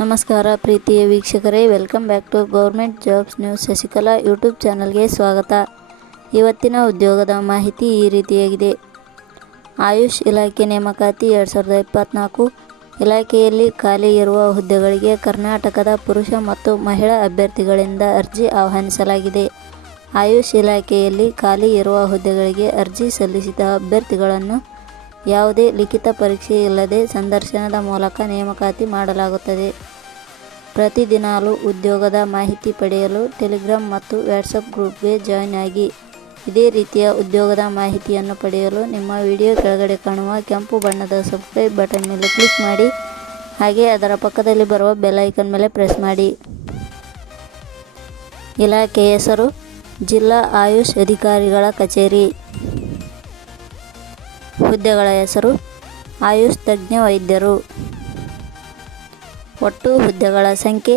ನಮಸ್ಕಾರ ಪ್ರೀತಿಯ ವೀಕ್ಷಕರೇ, welcome back to government jobs news Shashikala YouTube ಚಾನಲ್ಗೆ ಸ್ವಾಗತ. ಇವತ್ತಿನ ಉದ್ಯೋಗದ ಮಾಹಿತಿ ಈ ರೀತಿಯಾಗಿದೆ. ಆಯುಷ್ ಇಲಾಖೆ ನೇಮಕಾತಿ 2024 ಇಲಾಖೆಯಲ್ಲಿ ಖಾಲಿ ಇರುವ ಹುದ್ದೆಗಳಿಗೆ ಕರ್ನಾಟಕದ ಪುರುಷ ಮತ್ತು ಮಹಿಳಾ ಅಭ್ಯರ್ಥಿಗಳಿಂದ ಅರ್ಜಿ ಆಹ್ವಾನಿಸಲಾಗಿದೆ. ಆಯುಷ್ ಇಲಾಖೆಯಲ್ಲಿ ಖಾಲಿ ಇರುವ ಹುದ್ದೆಗಳಿಗೆ ಅರ್ಜಿ ಸಲ್ಲಿಸಿದ ಅಭ್ಯರ್ಥಿಗಳನ್ನು ಯಾವುದೇ ಲಿಖಿತ ಪರೀಕ್ಷೆ ಇಲ್ಲದೆ ಸಂದರ್ಶನದ ಮೂಲಕ ನೇಮಕಾತಿ ಮಾಡಲಾಗುತ್ತದೆ. ಪ್ರತಿದಿನಾಲೂ ಉದ್ಯೋಗದ ಮಾಹಿತಿ ಪಡೆಯಲು ಟೆಲಿಗ್ರಾಮ್ ಮತ್ತು ವಾಟ್ಸಪ್ ಗ್ರೂಪ್ಗೆ ಜಾಯಿನ್ ಆಗಿ. ಇದೇ ರೀತಿಯ ಉದ್ಯೋಗದ ಮಾಹಿತಿಯನ್ನು ಪಡೆಯಲು ನಿಮ್ಮ ವಿಡಿಯೋ ಕೆಳಗಡೆ ಕಾಣುವ ಕೆಂಪು ಬಣ್ಣದ ಸಬ್ಸ್ಕ್ರೈಬ್ ಬಟನ್ ಮೇಲೆ ಕ್ಲಿಕ್ ಮಾಡಿ, ಹಾಗೆ ಅದರ ಪಕ್ಕದಲ್ಲಿ ಬರುವ ಬೆಲ್ ಐಕಾನ್ ಮೇಲೆ ಪ್ರೆಸ್ ಮಾಡಿ. ಇಲಾಖೆ ಹೆಸರು ಜಿಲ್ಲಾ ಆಯುಷ್ ಅಧಿಕಾರಿಗಳ ಕಚೇರಿ. ಹುದ್ದೆಗಳ ಹೆಸರು ಆಯುಷ್ ತಜ್ಞ ವೈದ್ಯರು. ಒಟ್ಟು ಹುದ್ದೆಗಳ ಸಂಖ್ಯೆ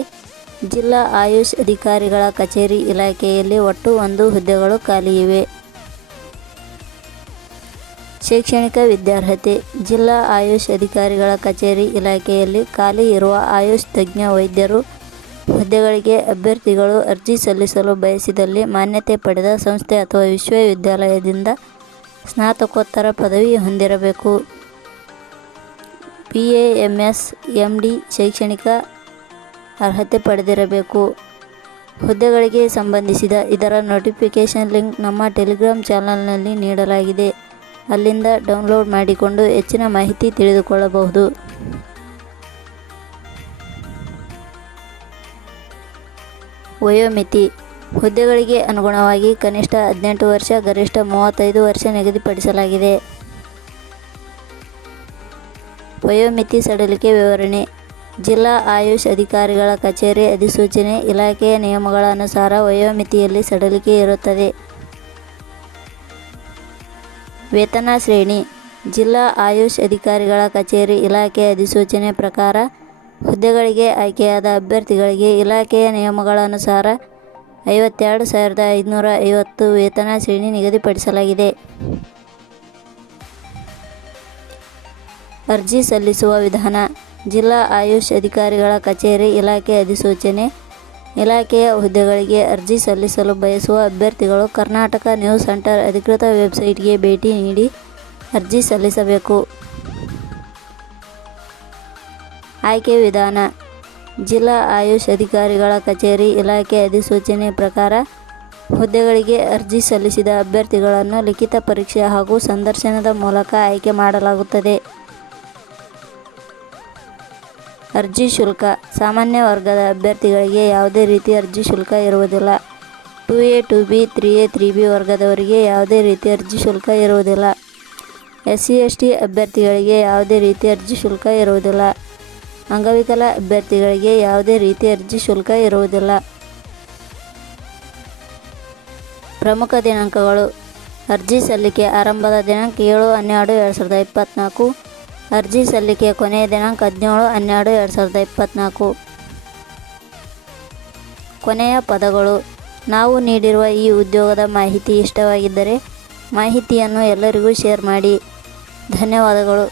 ಜಿಲ್ಲಾ ಆಯುಷ್ ಅಧಿಕಾರಿಗಳ ಕಚೇರಿ ಇಲಾಖೆಯಲ್ಲಿ ಒಟ್ಟು 1 ಹುದ್ದೆಗಳು ಖಾಲಿ ಇವೆ. ಶೈಕ್ಷಣಿಕ ವಿದ್ಯಾರ್ಹತೆ ಜಿಲ್ಲಾ ಆಯುಷ್ ಅಧಿಕಾರಿಗಳ ಕಚೇರಿ ಇಲಾಖೆಯಲ್ಲಿ ಖಾಲಿ ಇರುವ ಆಯುಷ್ ತಜ್ಞ ವೈದ್ಯರು ಹುದ್ದೆಗಳಿಗೆ ಅಭ್ಯರ್ಥಿಗಳು ಅರ್ಜಿ ಸಲ್ಲಿಸಲು ಬಯಸಿದಲ್ಲಿ ಮಾನ್ಯತೆ ಪಡೆದ ಸಂಸ್ಥೆ ಅಥವಾ ವಿಶ್ವವಿದ್ಯಾಲಯದಿಂದ ಸ್ನಾತಕೋತ್ತರ ಪದವಿ ಹೊಂದಿರಬೇಕು. BA MS MD ಶೈಕ್ಷಣಿಕ ಅರ್ಹತೆ ಪಡೆದಿರಬೇಕು. ಹುದ್ದೆಗಳಿಗೆ ಸಂಬಂಧಿಸಿದ ಇದರ ನೋಟಿಫಿಕೇಷನ್ ಲಿಂಕ್ ನಮ್ಮ ಟೆಲಿಗ್ರಾಮ್ ಚಾನಲ್ನಲ್ಲಿ ನೀಡಲಾಗಿದೆ. ಅಲ್ಲಿಂದ ಡೌನ್ಲೋಡ್ ಮಾಡಿಕೊಂಡು ಹೆಚ್ಚಿನ ಮಾಹಿತಿ ತಿಳಿದುಕೊಳ್ಳಬಹುದು. ವಯೋಮಿತಿ ಹುದ್ದೆಗಳಿಗೆ ಅನುಗುಣವಾಗಿ ಕನಿಷ್ಠ 18 ವರ್ಷ, ಗರಿಷ್ಠ 35 ವರ್ಷ ನಿಗದಿಪಡಿಸಲಾಗಿದೆ. ವಯೋಮಿತಿ ಸಡಿಲಿಕೆ ವಿವರಣೆ ಜಿಲ್ಲಾ ಆಯುಷ್ ಅಧಿಕಾರಿಗಳ ಕಚೇರಿ ಅಧಿಸೂಚನೆ. ಇಲಾಖೆಯ ನಿಯಮಗಳ ಅನುಸಾರ ವಯೋಮಿತಿಯಲ್ಲಿ ಸಡಿಲಿಕೆ ಇರುತ್ತದೆ. ವೇತನ ಶ್ರೇಣಿ ಜಿಲ್ಲಾ ಆಯುಷ್ ಅಧಿಕಾರಿಗಳ ಕಚೇರಿ ಇಲಾಖೆ ಅಧಿಸೂಚನೆ ಪ್ರಕಾರ ಹುದ್ದೆಗಳಿಗೆ ಆಯ್ಕೆಯಾದ ಅಭ್ಯರ್ಥಿಗಳಿಗೆ ಇಲಾಖೆಯ ನಿಯಮಗಳ ಅನುಸಾರ 52,550 ವೇತನ ಶ್ರೇಣಿ ನಿಗದಿಪಡಿಸಲಾಗಿದೆ. ಅರ್ಜಿ ಸಲ್ಲಿಸುವ ವಿಧಾನ ಜಿಲ್ಲಾ ಆಯುಷ್ ಅಧಿಕಾರಿಗಳ ಕಚೇರಿ ಇಲಾಖೆ ಅಧಿಸೂಚನೆ. ಇಲಾಖೆಯ ಹುದ್ದೆಗಳಿಗೆ ಅರ್ಜಿ ಸಲ್ಲಿಸಲು ಬಯಸುವ ಅಭ್ಯರ್ಥಿಗಳು ಕರ್ನಾಟಕ ನ್ಯೂಸ್ ಸೆಂಟರ್ ಅಧಿಕೃತ ವೆಬ್ಸೈಟ್ಗೆ ಭೇಟಿ ನೀಡಿ ಅರ್ಜಿ ಸಲ್ಲಿಸಬೇಕು. ಆಯ್ಕೆ ವಿಧಾನ ಜಿಲ್ಲಾ ಆಯುಷ್ ಅಧಿಕಾರಿಗಳ ಕಚೇರಿ ಇಲಾಖೆ ಅಧಿಸೂಚನೆ ಪ್ರಕಾರ ಹುದ್ದೆಗಳಿಗೆ ಅರ್ಜಿ ಸಲ್ಲಿಸಿದ ಅಭ್ಯರ್ಥಿಗಳನ್ನು ಲಿಖಿತ ಪರೀಕ್ಷೆ ಹಾಗೂ ಸಂದರ್ಶನದ ಮೂಲಕ ಆಯ್ಕೆ ಮಾಡಲಾಗುತ್ತದೆ. ಅರ್ಜಿ ಶುಲ್ಕ ಸಾಮಾನ್ಯ ವರ್ಗದ ಅಭ್ಯರ್ಥಿಗಳಿಗೆ ಯಾವುದೇ ರೀತಿ ಅರ್ಜಿ ಶುಲ್ಕ ಇರುವುದಿಲ್ಲ. 2A 2B 3A 3B ವರ್ಗದವರಿಗೆ ಯಾವುದೇ ರೀತಿ ಅರ್ಜಿ ಶುಲ್ಕ ಇರುವುದಿಲ್ಲ. SC ST ಅಭ್ಯರ್ಥಿಗಳಿಗೆ ಯಾವುದೇ ರೀತಿ ಅರ್ಜಿ ಶುಲ್ಕ ಇರುವುದಿಲ್ಲ. ಅಂಗವಿಕಲ ಅಭ್ಯರ್ಥಿಗಳಿಗೆ ಯಾವುದೇ ರೀತಿ ಅರ್ಜಿ ಶುಲ್ಕ ಇರುವುದಿಲ್ಲ. ಪ್ರಮುಖ ದಿನಾಂಕಗಳು ಅರ್ಜಿ ಸಲ್ಲಿಕೆ ಆರಂಭದ ದಿನಾಂಕ 7/12/2024. ಅರ್ಜಿ ಸಲ್ಲಿಕೆ ಕೊನೆಯ ದಿನಾಂಕ 17/12/2024. ಕೊನೆಯ ಪದಗಳು ನಾವು ನೀಡಿರುವ ಈ ಉದ್ಯೋಗದ ಮಾಹಿತಿ ಇಷ್ಟವಾಗಿದ್ದರೆ ಮಾಹಿತಿಯನ್ನು ಎಲ್ಲರಿಗೂ ಶೇರ್ ಮಾಡಿ. ಧನ್ಯವಾದಗಳು.